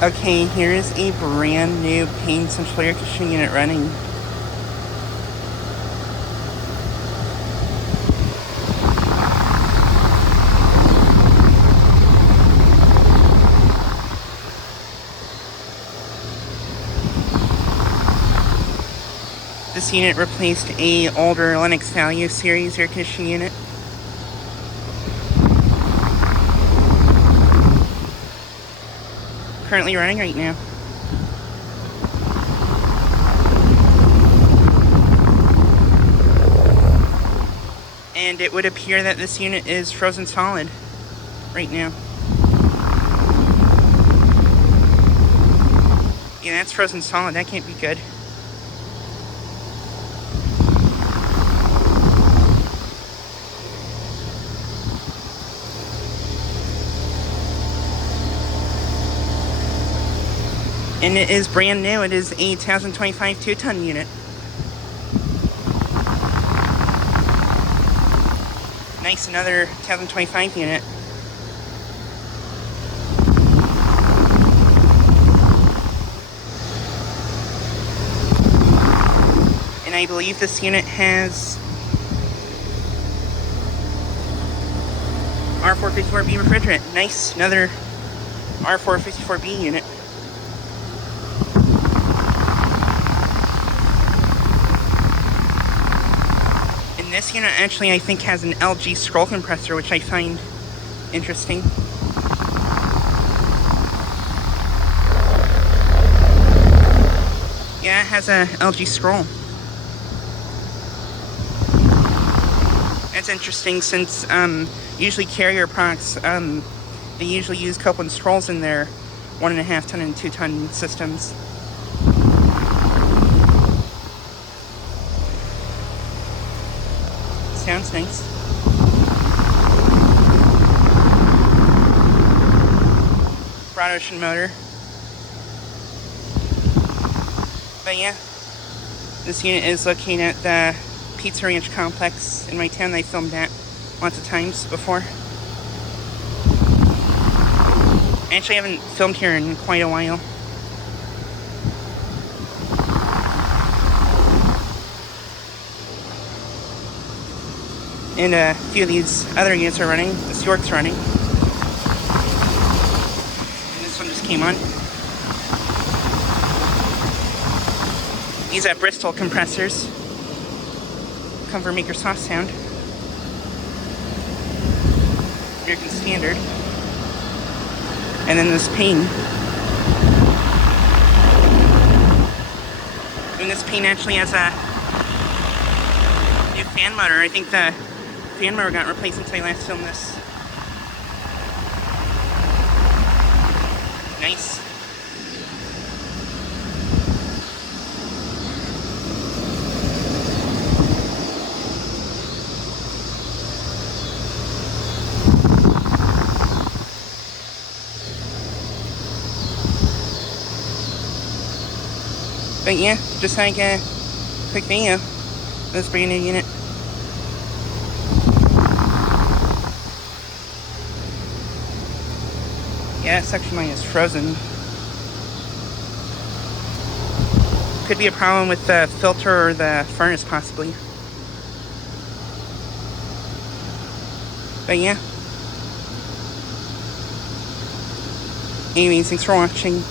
Okay, here's a brand new Payne central air conditioning unit running. This unit replaced a older Lennox Value series air conditioning unit. Currently running right now. And it would appear that this unit is frozen solid right now. Yeah, that's frozen solid. That can't be good. And it is brand new. It is a 2025 2-ton unit. Nice, another 2025 unit. And I believe this unit has R454B refrigerant. Nice, another R454B unit. And this unit actually, I think, has an LG scroll compressor, which I find interesting. Yeah, it has a LG scroll. That's interesting since usually Carrier products, they usually use Copeland scrolls in their 1.5 ton and 2 ton systems. Sounds nice. Broad ocean motor. But yeah, this unit is located at the Pizza Ranch complex in my town that I filmed at lots of times before. I actually haven't filmed here in quite a while. And a few of these other units are running. This York's running. And this one just came on. These are Bristol compressors. Come for maker sauce sound. American Standard. And then this Payne. And this Payne actually has a new fan motor. I think the fan motor got replaced since I last filmed this. Nice. But yeah, just like a quick video of this brand new unit. Yeah, suction line is frozen. Could be a problem with the filter or the furnace, possibly. But yeah. Anyways, thanks for watching.